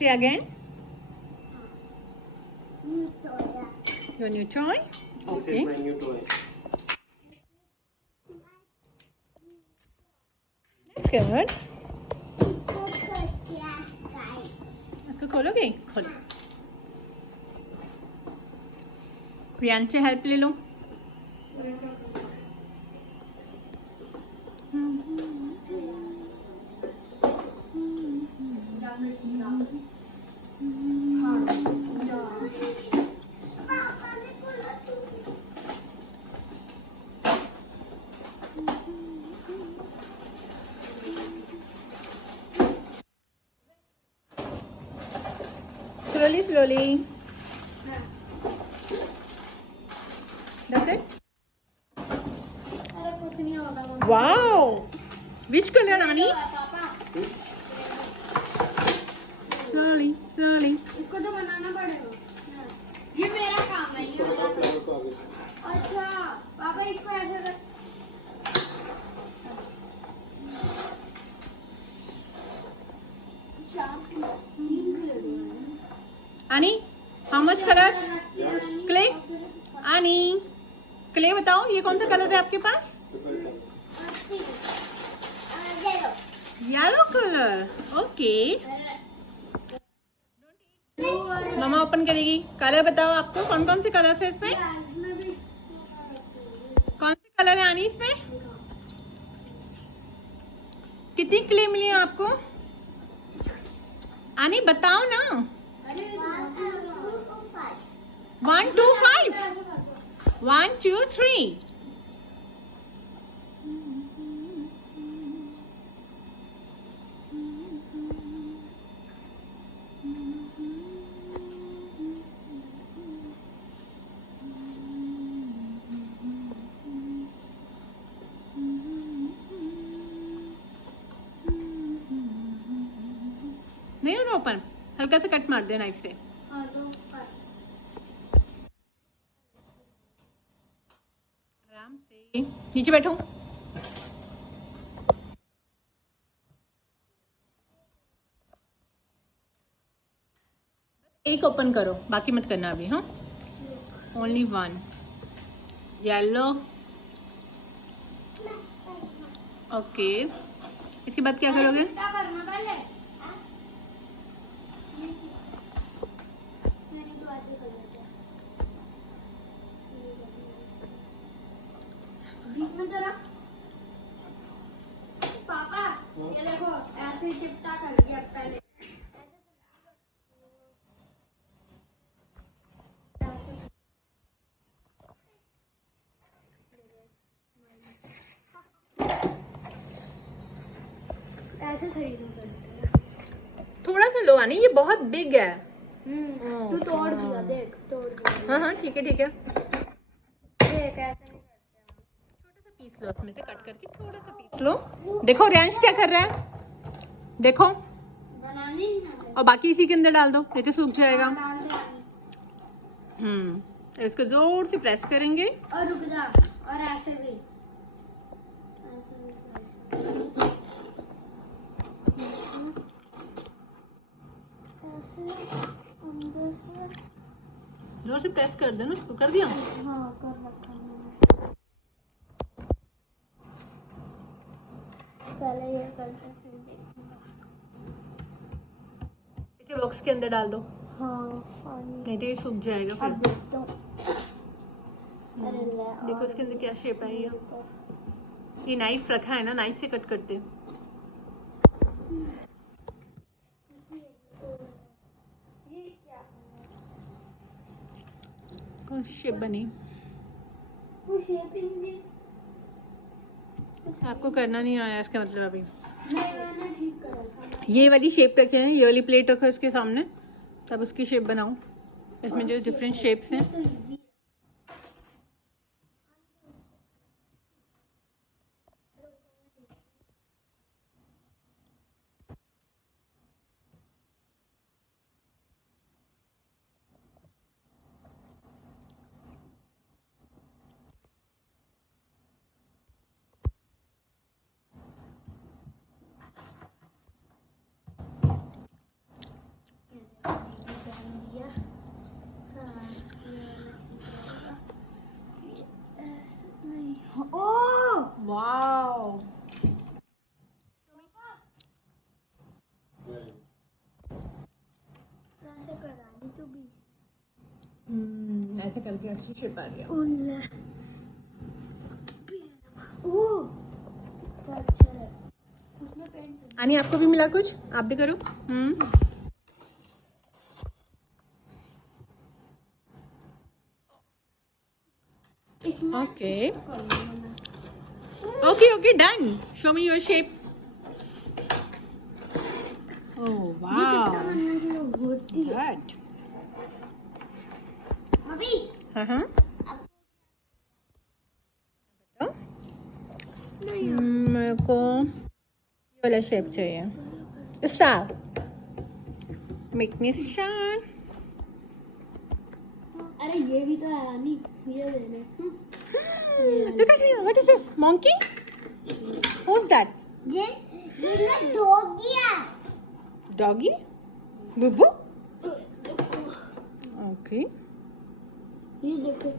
Say again. New toy. Your new toy. This Okay. is my new toy. That's good. Focus, class, guys. इसको खोलोगे? खोलो. प्रियांश से help ले लो. Slowly, slowly. That's it. अरे कुछ नहीं होगा mummy. Wow. Which color, Ani? पापा Slowly, slowly. इसको तो बनाना पड़ेगा। ये मेरा काम है, ये मेरा काम। अच्छा पापा इसको ऐसे रख। Ani, how much colors? Clay. Ani, clay बताओ ये कौन सा कलर है आपके पास? Yellow colour. ओके. मामा ओपन करेगी. कलर बताओ आपको कौन कौन से कलर है इसमें? कौन से कलर है आनी इसमें? कितनी क्ले मिली है आपको? आनी बताओ ना. 1 2 5. 1 2 3. नहीं हो रहा ओपन. हल्का सा कट मार दे नाइफ से. आराम से नीचे बैठो. एक ओपन करो बाकी मत करना अभी. हाँ ओनली 1. येलो. ओके. इसके बाद क्या करोगे? करना पहले बीच में जरा पापा ये देखो ऐसे चिपटा करके अब पहले ऐसे खरीदना पड़ता है। थोड़ा सा लो आनी. ये बहुत बिग है. तू तोड़ दिया देख तोड़ दिया हाँ हाँ ठीक है ठीक है. देख ऐसे नहीं करते छोटा सा पीस लो उसमें से कट करके. थोड़ा सा पीस लो. देखो रियांश क्या कर रहा है. देखो. बनाने ही ना और बाकी इसी के अंदर डाल दो नहीं तो सूख जाएगा. डाल दे आगे। और इसको जोर से प्रेस करेंगे. और रुक जा और ऐसे भी जोर से प्रेस कर दो ना. उसको कर दिया. हाँ कर रखा मैंने पहले ये करते फिर देखूंगा इसे बॉक्स के अंदर डाल दो हाँ पानी नहीं तो ये सूख जाएगा अब फिर. देखता हूँ अरे ले देखो इसके अंदर क्या शेप आई है. ये नाइफ रखा है ना. नाइफ से कट करते हैं. ये क्या कौन सी शेप बनी? कुछ शेप ही नहीं आपको करना नहीं आया इसका मतलब अभी. मैंने ठीक करा था ये वाली शेप रखे हैं. ये वाली प्लेट रखो इसके सामने. तब उसकी शेप बनाओ. इसमें जो डिफरेंट शेप्स हैं. तो इजी ऐसे करके अच्छी शेप आ रही है। ओह तो अच्छा है उसमें पेंट आनी आपको भी मिला कुछ? आप भी करो। इसमें okay okay okay done. Show me your shape. ओह वाह होती है गुड। अभी हाँ हाँ मेरे को ये वाला शेप चाहिए। स्टार। Make me star. अरे ये भी तो है रानी ये लेने Look at here. What is this? Monkey? Who's that? ये ना डॉगी है Doggy? Bubu? Okay. ये देखो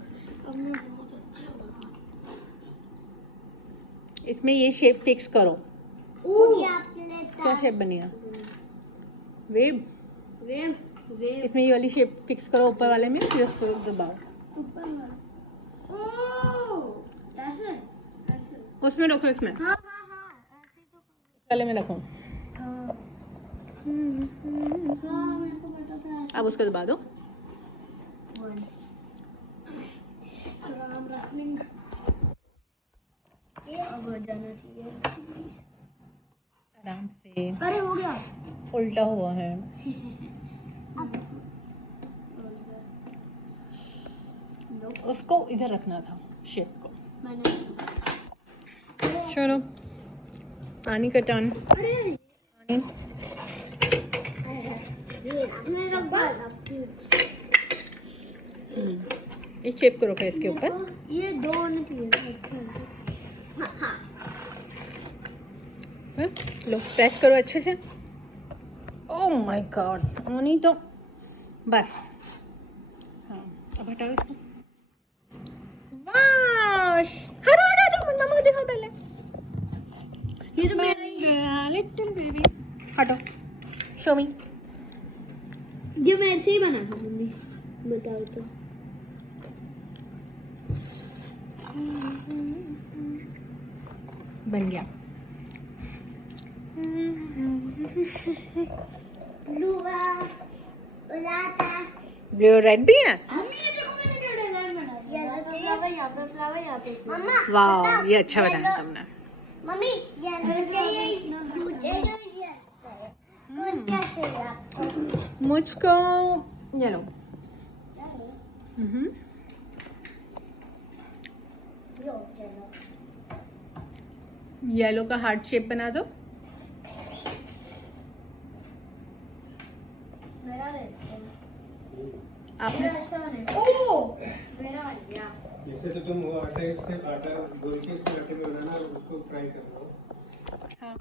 हमने बहुत अच्छा बना इसमें ये शेप फिक्स करो। क्या क्या शेप बनी है? वेब। वेव वेव इसमें ये वाली शेप फिक्स करो ऊपर वाले में, फिर उसको दबाओ। ऊपर वाला ओह ऐसे ऐसे उसमें रखो, इसमें हाँ हाँ हाँ ऐसे तो इस वाले में रखो। हाँ हाँ मेरे को पता था ऐसे अब उसको दबा दो। राम रसलिंग ये अब हो जाना चाहिए आराम से। अरे हो गया उल्टा हुआ है। उसको इधर रखना था शेप को। मैंने चलो पानी का टर्न। अरे पानी। मेरा बाल इस शेप को रखो इसके ऊपर। ये दो होने चाहिए हाँ हाँ? लो प्रेस करो अच्छे से। ओह माय गॉड नहीं तो बस। हाँ अब हटाओ इसको। वाश हटो हटो हटो मम्मा को दिखाओ पहले। ये तो मेरा ही मेरा लिटिल बेबी। हटो शो मी। ये मेरे से ही बना था मम्मी बताओ तो बन गया। ब्लू रेड भी है। मम्मी ये देखो मैंने क्या डिजाइन बनाया फ्लावर यहाँ पे फ्लावर यहाँ पे मम्मा वाह ये अच्छा बनाया तुमने। मम्मी ये चाहिए कौन सा चाहिए आपको मुझको येलो। येलो का हार्ट शेप बना दो। मेरा देखो आपने अच्छा बनेगा ओह मेरा बन गया इससे तो तुम वो आटे से आटा गोल के से आटे में बनाना और उसको फ्राई करना। हाँ